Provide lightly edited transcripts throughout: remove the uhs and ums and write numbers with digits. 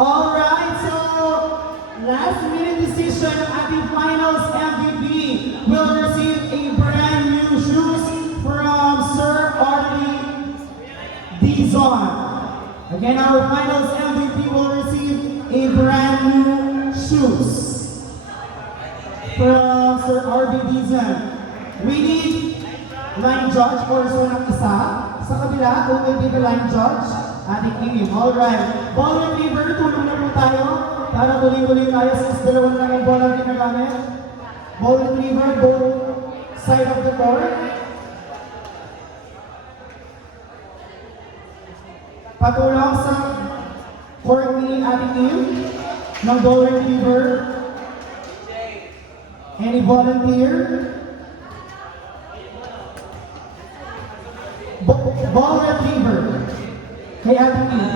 Alright, so last minute decision at the finals MVP will receive a brand new shoes from Sir Artie Dizon. Again, our finals MVP will receive a brand new shoes from Sir Artie Dizon. We need line judge for so ng isa. Sa kabila, who will be the line judge? Ating team. Alright. Ball retriever, tulong na po tayo. Para tuloy-tuloy tayo since dalawang lang ang ball ang ginagamit. Ball retriever, both side of the court. Patulong sa court ni ating team ng ball retriever. Any volunteer? Ball retriever. Kay ating team.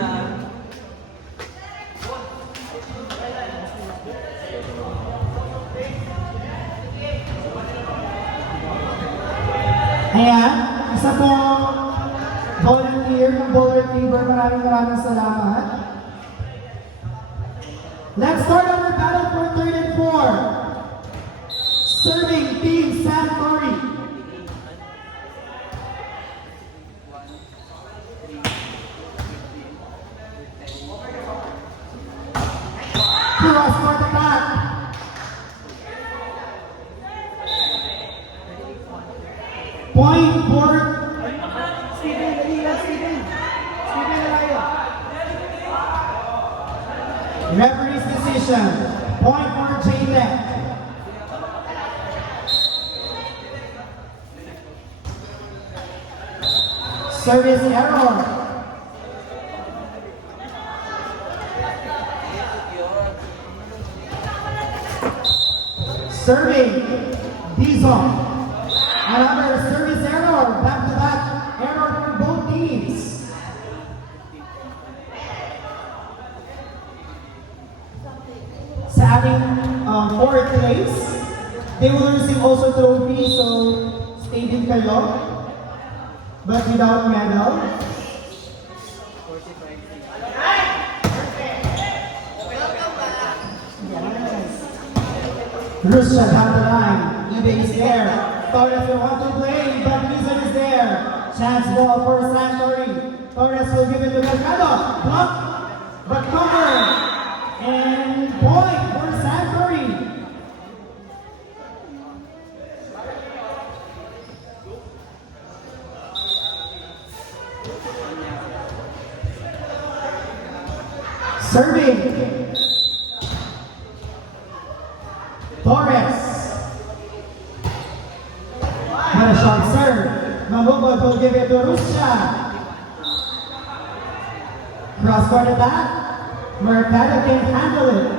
Ayan, isa po volunteer ng ball retriever. Maraming salamat. Let's start our battle for third and fourth. Serving Team Santori. Cross-court attack. Point for referee's decision. Point for J-Tech. Service error. Serving Dizon. Another service error. Back-to-back error for both teams. Sa ating fourth place, they will receive also trophy, so stay din kayo. But without medal. Rusha down the line. Ide is there. Torres will want to play, but Dizon is there. Chance ball for Santori. Torres will give it to Mercado. Block, but cover. And point for Santori. Serving. Torres. What a short serve. Mamukod will give it to Rusha. Cross-court attack. Mercado can handle it.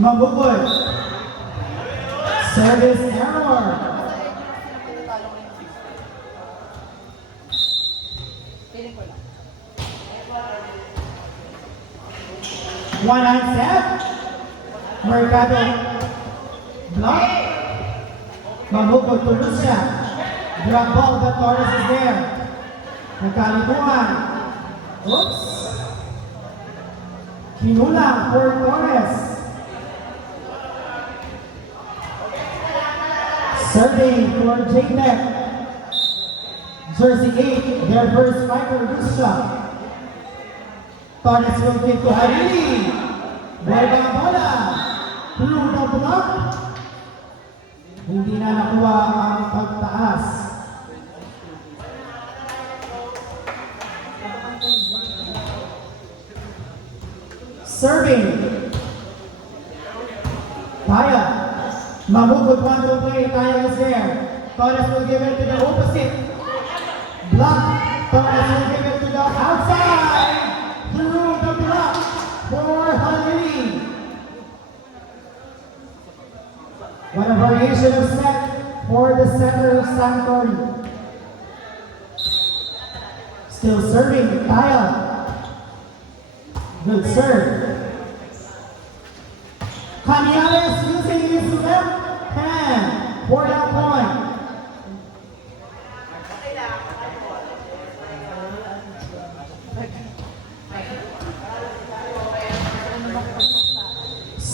Mamukod. Service error. One-hand set. Mercado block. Mamukod to Rusha. Drop ball, but Torres is there. Nagkalituan. Oops. Kinulang for Torres. Serving for J-Tech. Jersey 8, their first fighter, Rusha. Torres will give to Harili. Bola bola. Through the block. Hindi na nakuha ang pagtaas. Serving. Taya. Mamukod want to play. Taya is there. Torres will give it to the opposite. Block. Torres will give it to the outside. Through the block for Halili. What a variation of set for the center of Santori. Still serving, Taya. Good serve. Cañales using his left hand for that point.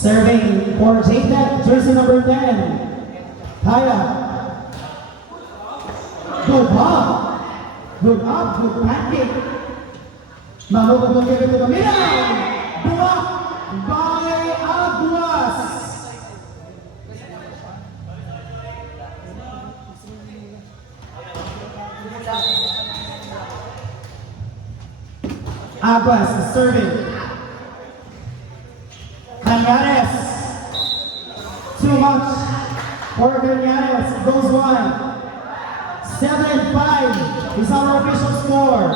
Serving for JTech, jersey number 10. Kaya. Good up. Good up, good pancake. Mamukod will give it to the middle. Blocked by Aguas. Aguas is serving. Cañares. Too much for Cañares. Goes wide. 7-5 is our official score.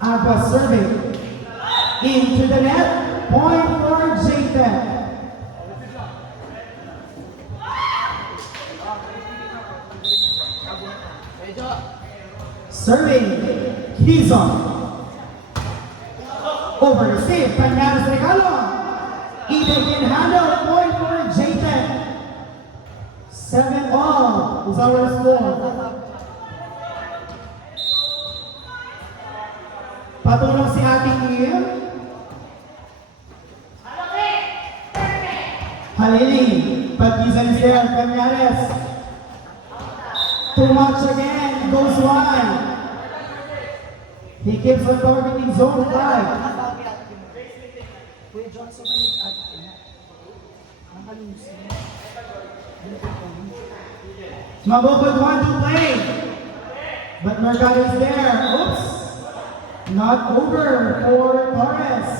Aguas serving. Into the net. Point for JTech. Serving. Quezon. Over the save. Cañares regalo. Even can handle. Point for JTech. 7-all is our score. Patulong si ating Ian. Halili. Pagkizan is there. Cañares. Too much again. Goes wide. He keeps on targeting zone 5. Mabukod want to play. But Mercado is there. Oops. Not over for Torres.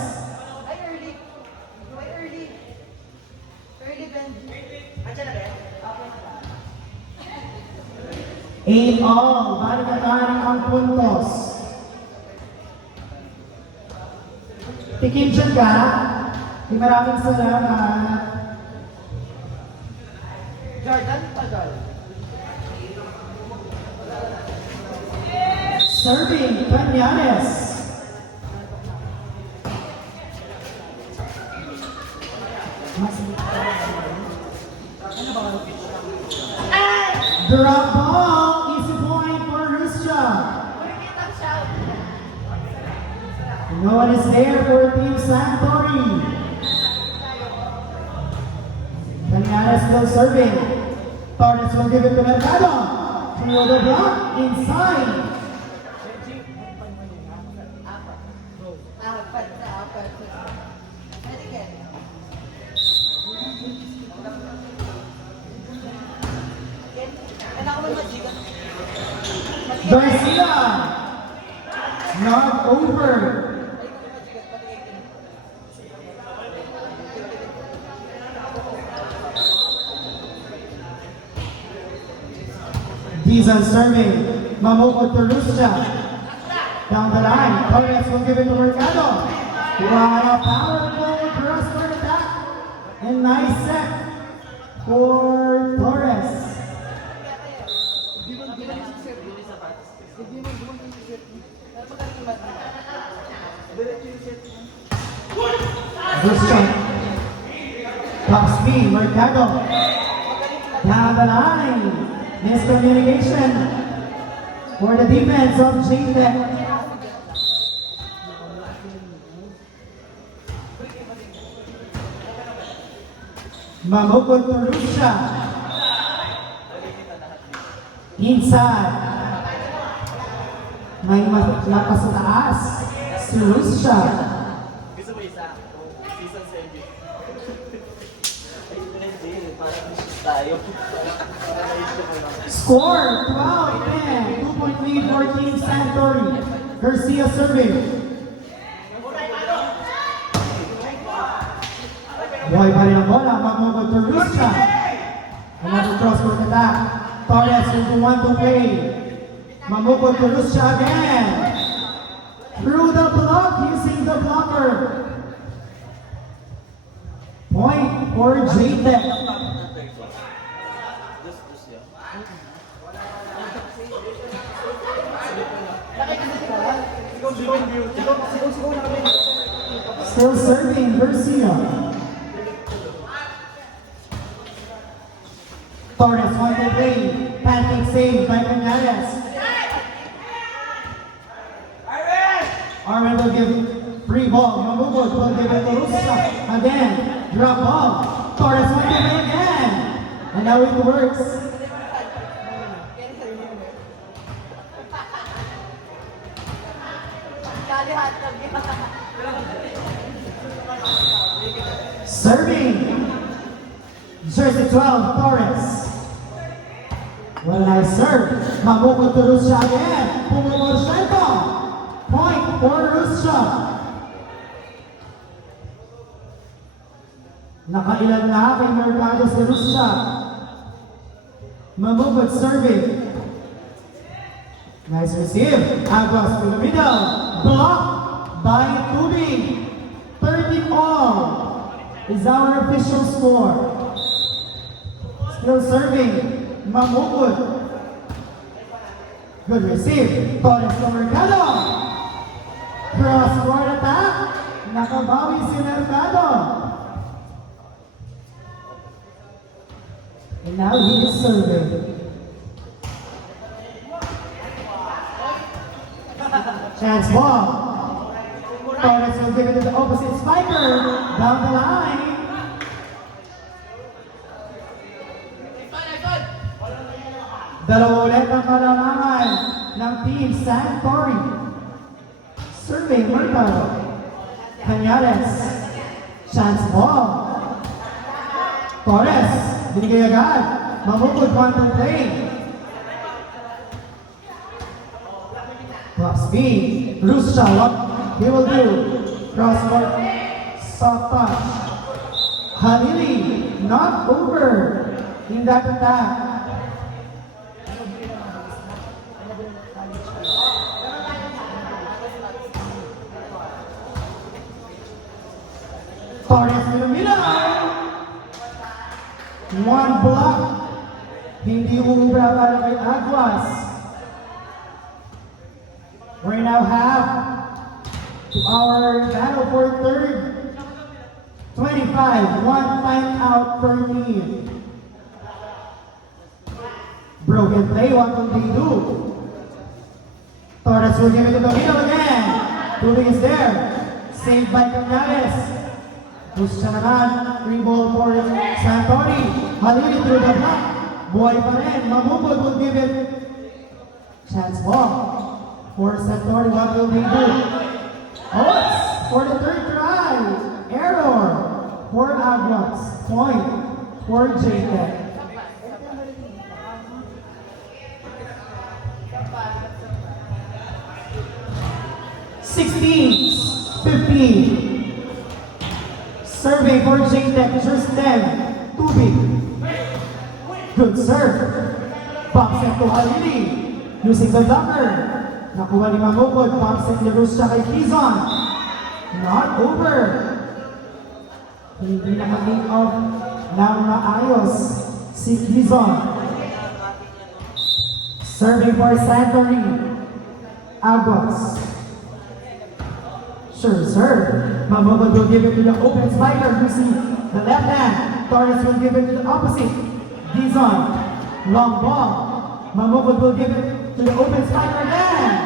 Early. Early, Ben. 8-all. Balik-balik ang puntos. Tikim dyan ka. Maraming salamat. Jordan, tagal. Serving, Cañares. Drop ball, easy point for Russia. No one is there for Team Santori. Cañares still serving. Torres will give it to Mercado. Through the block, inside. Garcia. Not over. Dizan serving. Mamukod to Russia. Down the line. Torres will give it to Mercado. What a powerful cross-court attack. And nice set for Torres. Russia. Top speed. Mercado. Down the line. Miscommunication for the defense of JTech. Mamukod to Russia. Inside. May lapas sa taas. Si Russia. Gusto mo isa? Season 7. Parang tayo. Score 12-10. 2-point lead for Team Santori. Garcia serving. Buhay pa rin ang bola. Mamukod to Russia. Another cross-court attack. Torres will want to play. Mamukod to Russia again. Through the block, using the blocker. Point for JTech. Still serving Garcia. Torres wants to play. Pancake save by Cañares. Armin will give free ball. Mamukod Mamukod will give it to Ruscha. Again, drop ball. Torres will give it again. And now it works. Kalihat na Serving. Jersey 12, Torres. Well, nice serve. Mamukod to Ruscha again. Pumumorshento. Point for Ruscha. Nakailan na kay Mercado si Ruscha. Mamukod serving. Nice receive. Aguas to the middle. Blocked by Tubig. 30 all is our official score. Still serving. Mamukod. Good receive. Torres to Mercado. Cross-court attack. Nakabawi si Mercado. And now he is serving. Chance ball. Torres will give it to the opposite spiker. Down the line. Dalawa ulit ang kalamangan ng Team Santori. Survey Mercado. Cañales. Chance ball. Torres. Binigay agad. Mamukod contemplate. Top speed. Ruscha, what he will do? Cross court. Soft touch. Halili. Not over in that attack. Torres to the middle. One block. Hindi umubra para kay Aguas. We now have to our battle for third. 25. One timeout per team. Broken play. What will they do? Torres will give it to the middle again. Tubig is there. Saved by Cañales. Push siya naman, free ball for Santori. Halili through the block. Buhay pa rin. Mamukod will give it. Chance ball for Santori. What will they do? Outs for the third try. Error for Aguas. Point for Jacob. Sixteens, 15. Survey for J-Tech, just 10. Tubig. Good serve. Pump set to Halili. Using the blocker. Nakuha ni Mamukod. Pump set ni Ruscha kay Quizon. Not over. Hindi naka-take off ng maayos si Quizon. Survey for Santori. Aguas. Sure, sir. Mamukod will give it to the open spiker. You see the left hand. Torres will give it to the opposite. Dizon. Long ball. Mamukod will give it to the open spiker again.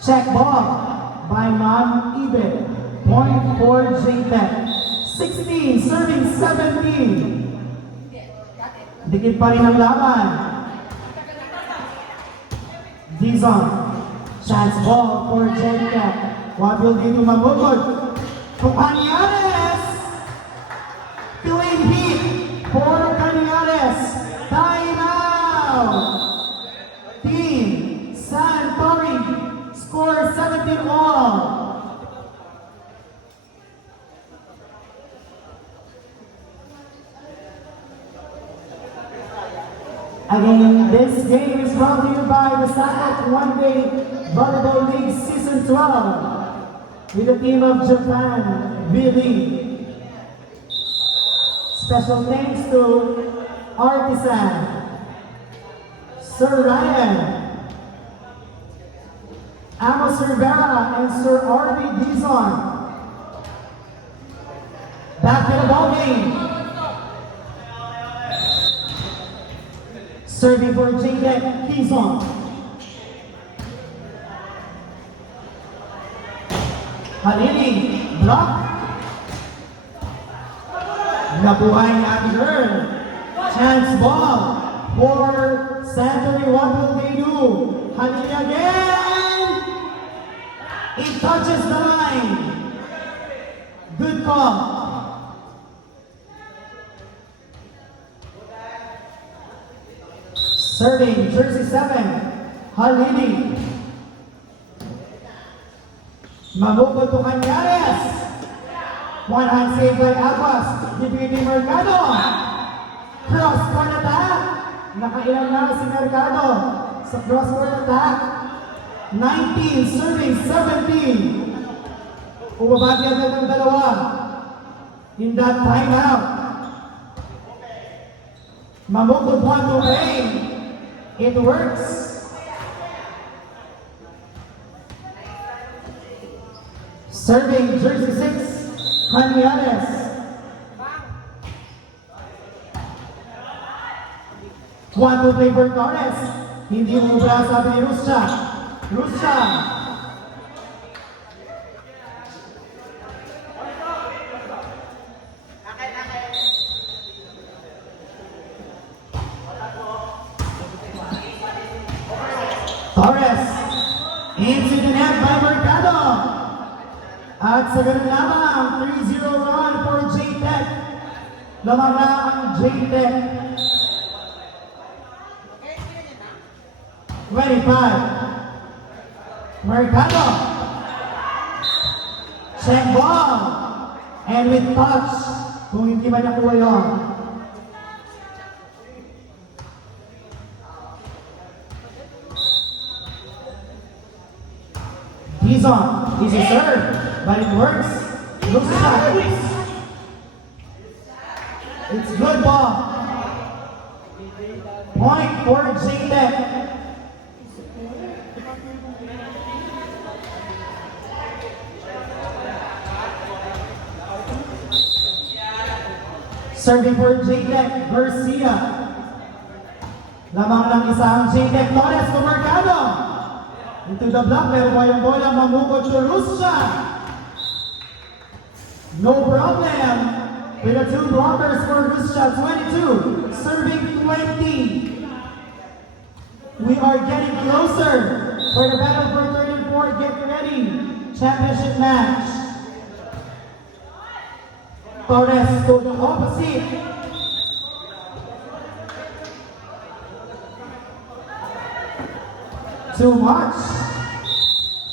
Check ball by Mam Ibe. Point for J-Tech. 16, serving 17. Dikit pa rin ang laban. Dizon. Chance ball for J-Tech. What will they do? Mamukod. To Cañales. Feeling heat for Cañales. Time out. Team Santori. Score 17 all. Again, this game is brought to you by the Sakat One Day Volleyball League Season 12 with the team of Japan, V-League. Special thanks to Artisan, Sir Ryan, Amos Rivera, and Sir R.B. Dizon. Back to the ball game. Serving for J-Tech, Quizon. Halili, block. Nabuhay ni Ate Girl. Chance ball for Santorini. What will they do? Halili again. It touches the line. Good call. Serving, jersey 7, Halili. Mamukod to Canyares. One hand save by Aguas. Dipiti Mercado. Cross court attack. Nakailang na si Mercado sa cross court attack. 19, serving 17. Umabati agad ng dalawa. In that timeout. Mamukod one to play. It works. Serving jersey 6, Canyares. One to play for Torres. Hindi umubra sabi ni Ruscha. Ruscha. Torres. Into the net by Mercado. At sa ganun lamang, 3-0 run for J-Tech. Lamang na ang J-Tech. 25. Mercado. Check ball. And with touch. Kung hindi ba nakuha yun. Dizon. Easy serve. But it works. Looks shot. It's good ball. Point for J-Tech. Serving for J-Tech, Garcia. Lamang ng isang J-Tech, Torres to Mercado. Into the block, pero yung bola mamukod to Ruscha. No problem. With the two blockers for Ruscha, 22. Serving 20. We are getting closer for the battle for 34. Get ready. Championship match. Torres to the opposite. Too much.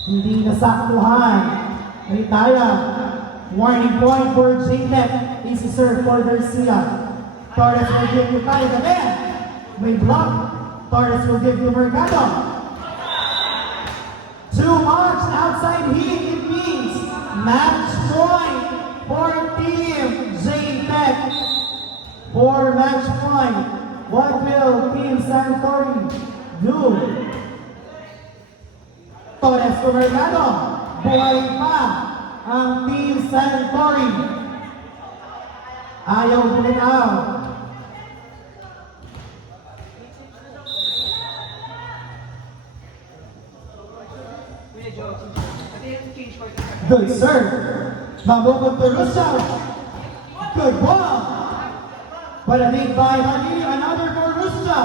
Hindi nasaktuhan. Ritaya. Warning point for J-Tech. Easy serve for Garcia. Torres will give to Tayo again. May block. Torres will give to Mercado. Too much outside heat. It means match point for Team J-Tech. For match point. What will Team Santorini do? Torres to Mercado. Buhay pa ang Team Santorini. Ayaw bumitaw. Good serve. Mamukod to Ruscha. Good ball. But a lead by Halili. Another for Ruscha.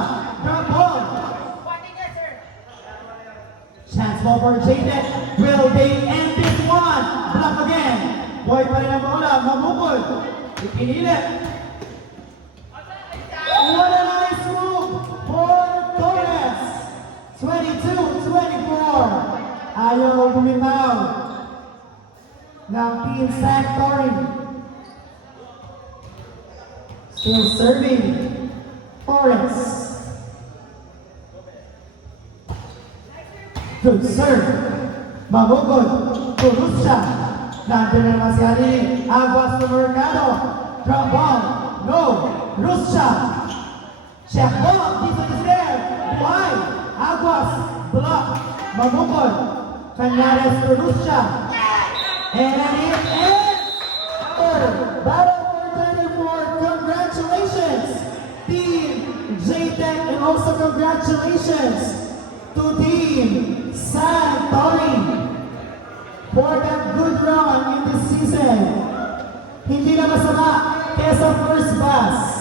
Drop ball. Chance ball for J-Tech. Will they end this one? Block again. Boy pa rin ang bola. Mamukod. Ipinilit. What a nice move for Torres. 22-24. Ayaw bumitaw ng Team Santorini. Still serving. Torres. Good serve. Mamukod to Ruscha. Nandun na naman si Halili. Aguas to Mercado. Drop ball. No. Ruscha. Check ball. This is there. Why? Aguas. Block. Mamukod. Canyares to Ruscha. And it ends. Battle for 34. Congratulations, Team J-Tech, and also congratulations to Team Santorini. for that good run in this season. Hindi na masama kesa first bus.